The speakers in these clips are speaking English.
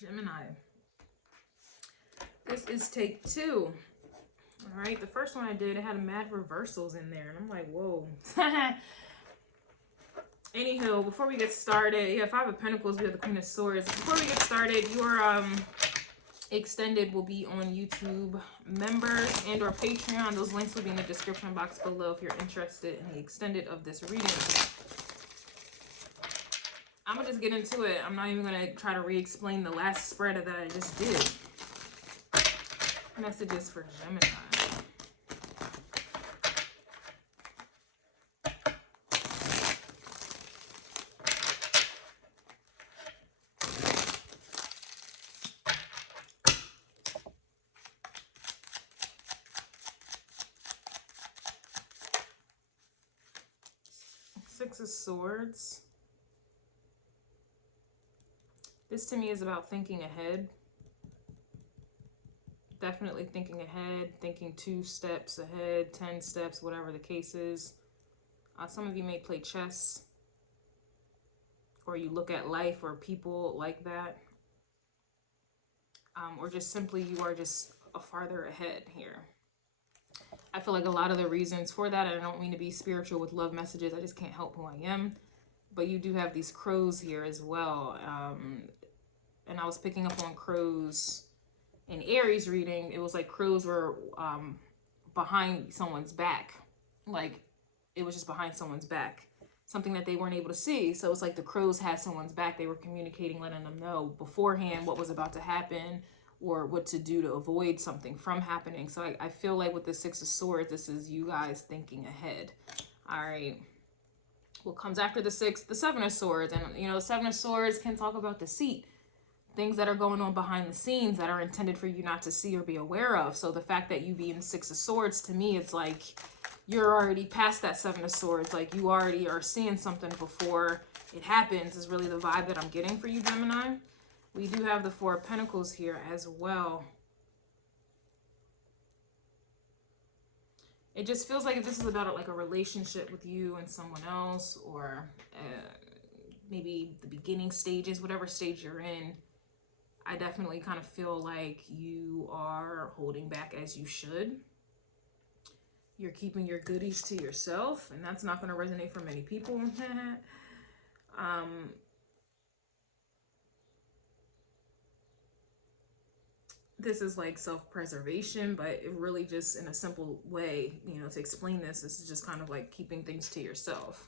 Gemini. This is take 2. All right, the first one I did, it had mad reversals in there, and I'm like, whoa. Anywho, before we get started, yeah, 5 of Pentacles, we have the Queen of Swords. Before we get started, your extended will be on YouTube members and or Patreon. Those links will be in the description box below if you're interested in the extended of this reading. I'm gonna just get into it. I'm not even gonna try to re-explain the last spread that I just did. Messages for Gemini. Six of Swords. This to me is about thinking ahead. Definitely thinking ahead, thinking 2 steps ahead, 10 steps, whatever the case is. Some of you may play chess, or you look at life or people like that. Or just simply you are just farther ahead here. I feel like a lot of the reasons for that, and I don't mean to be spiritual with love messages, I just can't help who I am. But you do have these crows here as well. And I was picking up on crows in Aries reading. It was like crows were behind someone's back. Like it was just behind someone's back. Something that they weren't able to see. So it's like the crows had someone's back. They were communicating, letting them know beforehand what was about to happen or what to do to avoid something from happening. So I feel like with the Six of Swords, this is you guys thinking ahead. All right. What comes after the 6? The 7 of Swords. And, you know, the 7 of Swords can talk about deceit. Things that are going on behind the scenes that are intended for you not to see or be aware of. So the fact that you be in the 6 of Swords, to me, it's like you're already past that 7 of Swords. Like you already are seeing something before it happens is really the vibe that I'm getting for you, Gemini. We do have the 4 of Pentacles here as well. It just feels like if this is about like a relationship with you and someone else, or maybe the beginning stages, whatever stage you're in, I definitely kind of feel like you are holding back as you should. You're keeping your goodies to yourself, and that's not going to resonate for many people. This is like self-preservation, but it really just in a simple way, you know, to explain this is just kind of like keeping things to yourself.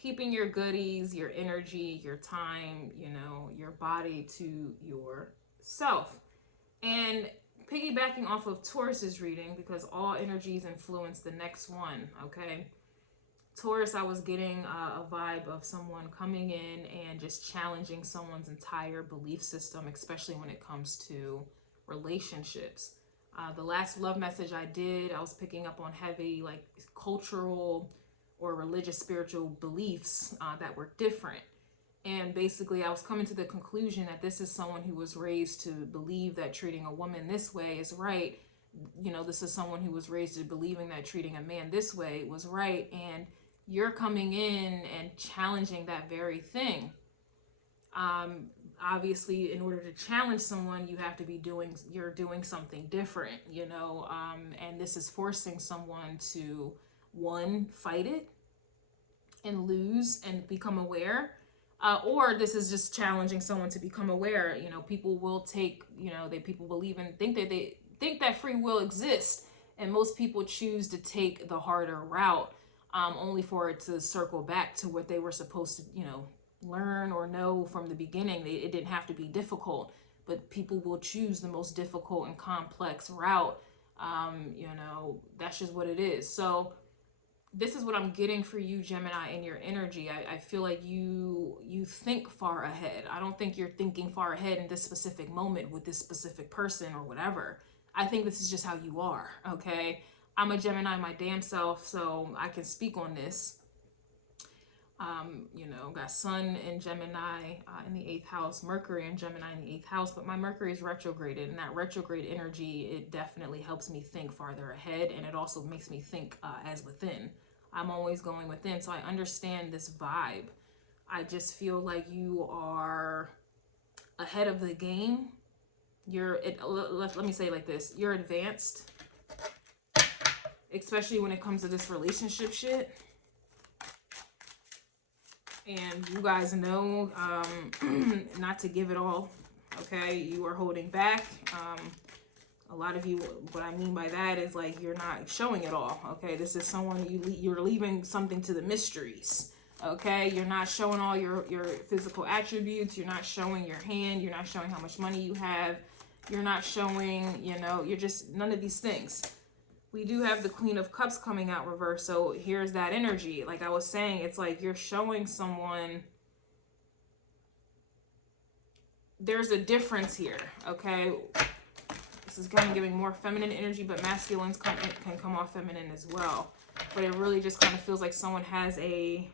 Keeping your goodies, your energy, your time, you know, your body to yourself. And piggybacking off of Taurus's reading, because all energies influence the next one, okay? Taurus, I was getting a vibe of someone coming in and just challenging someone's entire belief system, especially when it comes to relationships. The last love message I did, I was picking up on heavy like cultural or religious spiritual beliefs that were different. And basically I was coming to the conclusion that this is someone who was raised to believe that treating a woman this way is right. You know, this is someone who was raised to believing that treating a man this way was right. And you're coming in and challenging that very thing. Obviously, in order to challenge someone, you have to be you're doing something different, you know, and this is forcing someone to, one, fight it and lose and become aware, or this is just challenging someone to become aware. You know, people will take, you know, people believe and think that free will exists, and most people choose to take the harder route, only for it to circle back to what they were supposed to, you know, learn or know from the beginning. It didn't have to be difficult, but people will choose the most difficult and complex route. You know, that's just what it is. So this is what I'm getting for you, Gemini, in your energy. I feel like you think far ahead. I don't think you're thinking far ahead in this specific moment with this specific person or whatever. I think this is just how you are, okay? I'm a Gemini my damn self, so I can speak on this. You know, got Sun in Gemini in the 8th house, Mercury in Gemini in the 8th house, but my Mercury is retrograded, and that retrograde energy, it definitely helps me think farther ahead, and it also makes me think as within. I'm always going within, so I understand this vibe. I just feel like you are ahead of the game. Let me say it like this. You're advanced, especially when it comes to this relationship shit. And you guys know not to give it all, okay? You are holding back. A lot of you, what I mean by that is like you're not showing it all, okay? This is someone you're leaving something to the mysteries, okay? You're not showing all your physical attributes. You're not showing your hand. You're not showing how much money you have. You're not showing, you know, you're just none of these things. We do have the Queen of Cups coming out reverse. So here's that energy. Like I was saying, it's like you're showing someone there's a difference here, okay? This is kind of giving more feminine energy, but masculines can come off feminine as well. But it really just kind of feels like someone has a...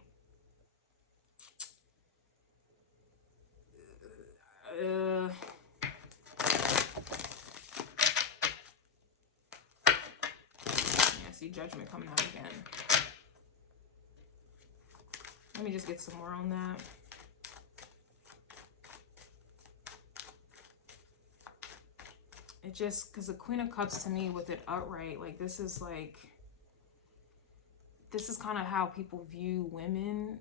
Judgment coming out again. Let me just get some more on that. It just, because the Queen of Cups to me with it upright, like this is kind of how people view women,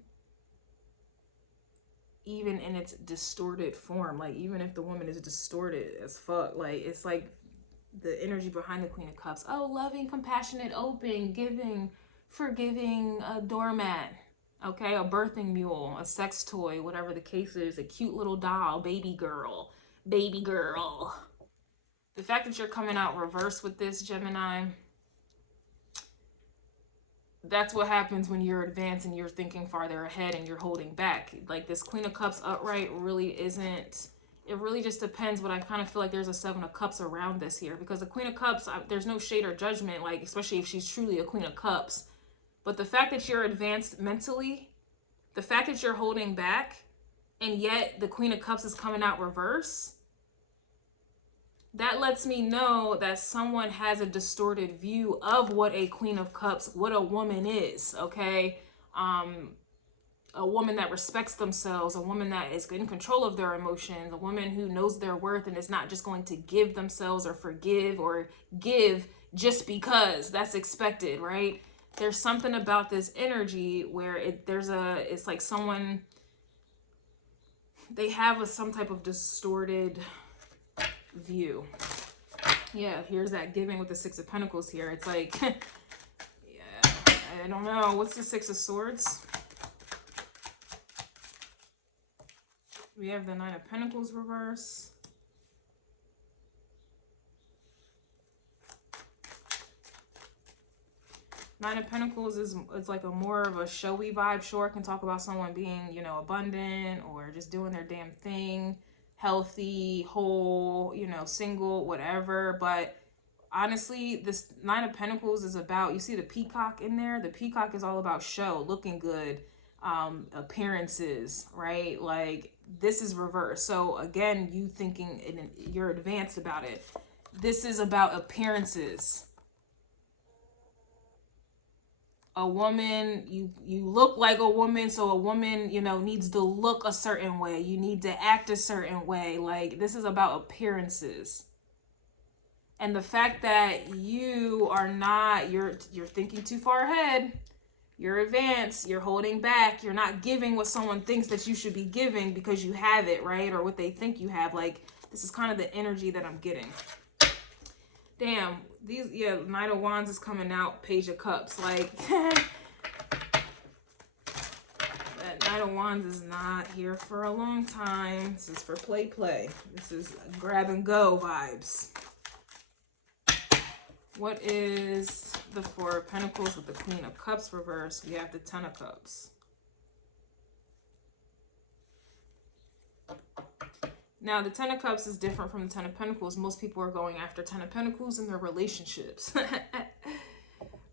even in its distorted form. Like even if the woman is distorted as fuck, like it's like the energy behind the Queen of Cups. Oh, loving, compassionate, open, giving, forgiving, a doormat, okay, a birthing mule, a sex toy, whatever the case is, a cute little doll, baby girl. The fact that you're coming out reverse with this, Gemini, that's what happens when you're advanced and you're thinking farther ahead and you're holding back. Like this Queen of Cups upright really isn't... It really just depends, but I kind of feel like there's a Seven of Cups around this here, because the Queen of Cups, there's no shade or judgment, like especially if she's truly a Queen of Cups. But the fact that you're advanced mentally, the fact that you're holding back, and yet the Queen of Cups is coming out reverse, that lets me know that someone has a distorted view of what a Queen of Cups, what a woman is, okay? A woman that respects themselves, a woman that is in control of their emotions, a woman who knows their worth and is not just going to give themselves or forgive or give just because that's expected, right? There's something about this energy where it's like someone, they have some type of distorted view. Yeah, here's that giving with the Six of Pentacles here. It's like, yeah, I don't know. What's the Six of Swords? We have the Nine of Pentacles reverse. Nine of Pentacles is like a more of a showy vibe. Sure, it can talk about someone being, you know, abundant or just doing their damn thing, healthy, whole, you know, single, whatever. But honestly, this Nine of Pentacles is about, you see the peacock in there? The peacock is all about show, looking good, appearances, right? Like this is reverse. So again, you thinking you're advanced about it. This is about appearances. A woman, you look like a woman, so a woman, you know, needs to look a certain way. You need to act a certain way. Like this is about appearances. And the fact that you are not, you're thinking too far ahead. You're advanced, you're holding back, you're not giving what someone thinks that you should be giving because you have it, right? Or what they think you have. Like, this is kind of the energy that I'm getting. Damn, these, yeah, Knight of Wands is coming out, Page of Cups. Like, that Knight of Wands is not here for a long time. This is for play. This is grab and go vibes. What is the Four of Pentacles with the Queen of Cups reverse? We have the Ten of Cups. Now, the Ten of Cups is different from the Ten of Pentacles. Most people are going after Ten of Pentacles in their relationships,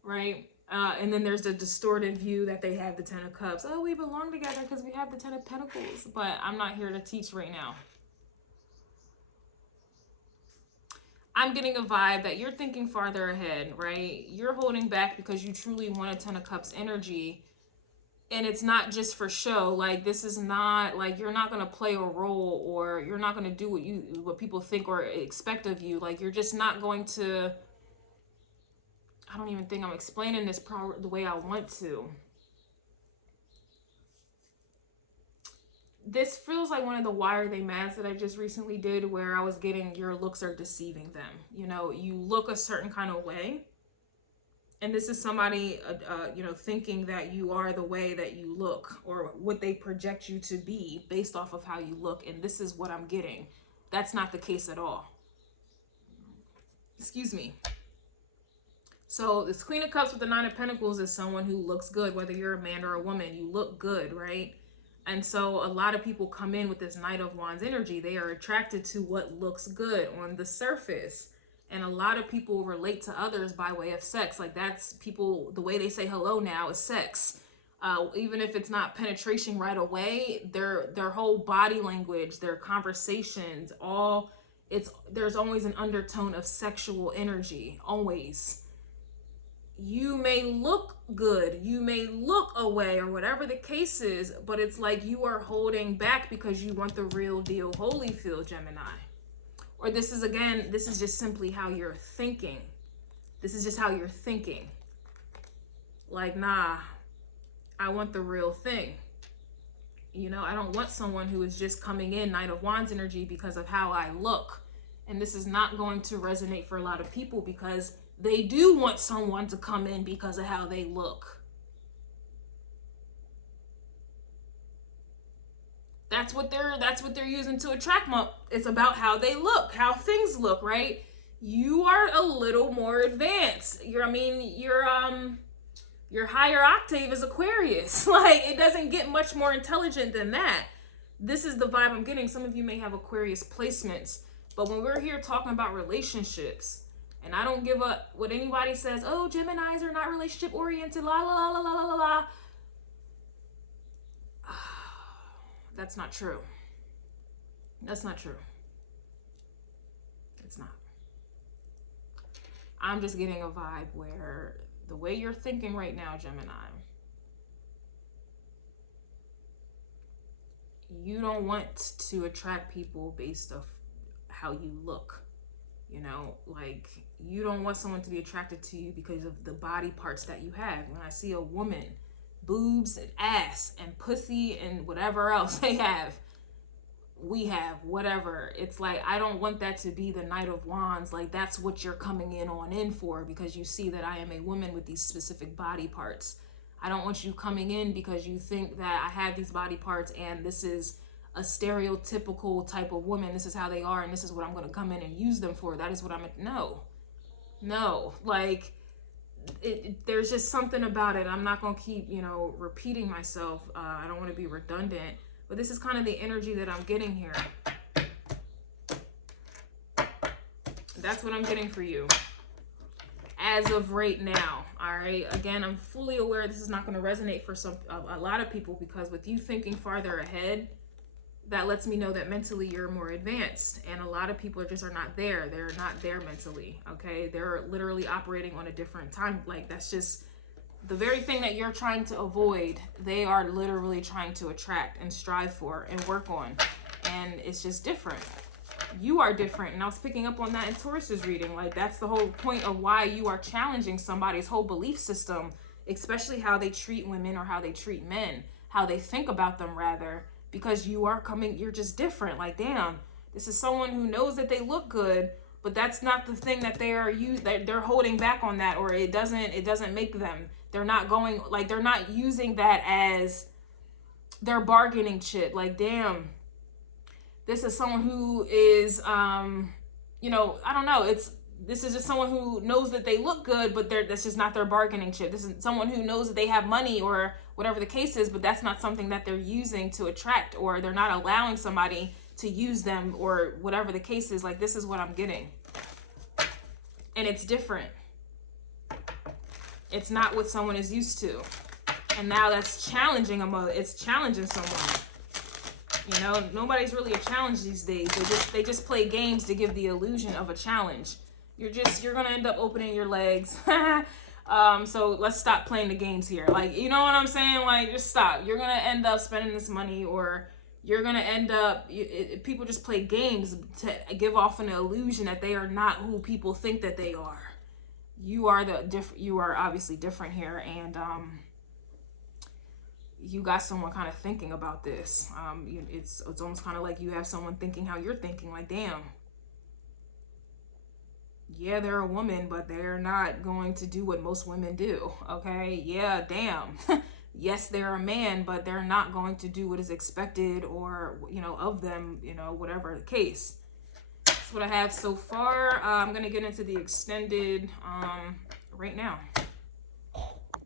right? And then there's a distorted view that they have the Ten of Cups. Oh, we belong together because we have the Ten of Pentacles. But I'm not here to teach right now. I'm getting a vibe that you're thinking farther ahead, right? You're holding back because you truly want a Ten of Cups energy. And it's not just for show. Like, this is not like, you're not going to play a role, or you're not going to do what people think or expect of you. Like, you're just not going to, I don't even think I'm explaining this the way I want to. This feels like one of the Why Are They Mad that I just recently did, where I was getting, your looks are deceiving them. You know, you look a certain kind of way. And this is somebody, you know, thinking that you are the way that you look, or what they project you to be based off of how you look. And this is what I'm getting. That's not the case at all. Excuse me. So this Queen of Cups with the Nine of Pentacles is someone who looks good, whether you're a man or a woman. You look good, right? And so a lot of people come in with this Knight of Wands energy. They are attracted to what looks good on the surface. And a lot of people relate to others by way of sex. Like, that's people, the way they say hello now is sex. Even if it's not penetration right away, their whole body language, their conversations, there's always an undertone of sexual energy, always. You may look good, you may look away, or whatever the case is, but it's like you are holding back because you want the real deal Holyfield, Gemini. Or this is just simply how you're thinking. This is just how you're thinking. Like, nah, I want the real thing. You know, I don't want someone who is just coming in Knight of Wands energy because of how I look. And this is not going to resonate for a lot of people, because they do want someone to come in because of how they look. That's what they're using to attract them. It's about how they look, how things look, right? You are a little more advanced. Your higher octave is Aquarius. Like, it doesn't get much more intelligent than that. This is the vibe I'm getting. Some of you may have Aquarius placements, but when we're here talking about relationships, and I don't give up what anybody says, oh, Geminis are not relationship oriented, la la la la la la la. That's not true. That's not true. It's not. I'm just getting a vibe where the way you're thinking right now, Gemini, you don't want to attract people based off how you look. You know, like, you don't want someone to be attracted to you because of the body parts that you have. When I see a woman, boobs and ass and pussy and whatever else they have, we have, whatever. It's like, I don't want that to be the Knight of Wands. Like, that's what you're coming in for, because you see that I am a woman with these specific body parts. I don't want you coming in because you think that I have these body parts and this is a stereotypical type of woman. This is how they are, and this is what I'm going to come in and use them for. That is what no, like, there's just something about it. I'm not going to keep, you know, repeating myself. I don't want to be redundant, but this is kind of the energy that I'm getting here. That's what I'm getting for you as of right now. All right. Again, I'm fully aware this is not going to resonate for a lot of people, because with you thinking farther ahead, that lets me know that mentally you're more advanced, and a lot of people are not there. They're not there mentally. Okay. They're literally operating on a different time. Like, that's just the very thing that you're trying to avoid. They are literally trying to attract and strive for and work on. And it's just different. You are different. And I was picking up on that in Taurus's reading. Like, that's the whole point of why you are challenging somebody's whole belief system, especially how they treat women or how they treat men, how they think about them rather. Because you're just different. Like, damn, this is someone who knows that they look good, but that's not the thing that they're holding back on that, or it doesn't make them. They're not going, like, they're not using that as their bargaining chip. Like, damn, this is someone who is, you know, I don't know. This is just someone who knows that they look good, but that's just not their bargaining chip. This is someone who knows that they have money or whatever the case is, but that's not something that they're using to attract, or they're not allowing somebody to use them, or whatever the case is. Like, this is what I'm getting. And it's different. It's not what someone is used to. And now that's challenging it's challenging someone. You know, nobody's really a challenge these days. They just play games to give the illusion of a challenge. You're gonna end up opening your legs. So let's stop playing the games here. Like, you know what I'm saying? Like, just stop. You're going to end up spending this money, or you're going to end up, people just play games to give off an illusion that they are not who people think that they are. You are you are obviously different here. And, you got someone kind of thinking about this. It's almost kind of like you have someone thinking how you're thinking, like, damn, yeah, they're a woman, but they're not going to do what most women do. Okay. Yeah. Damn. Yes, they're a man, but they're not going to do what is expected, or, you know, of them, you know, whatever the case. That's what I have so far. I'm going to get into the extended right now.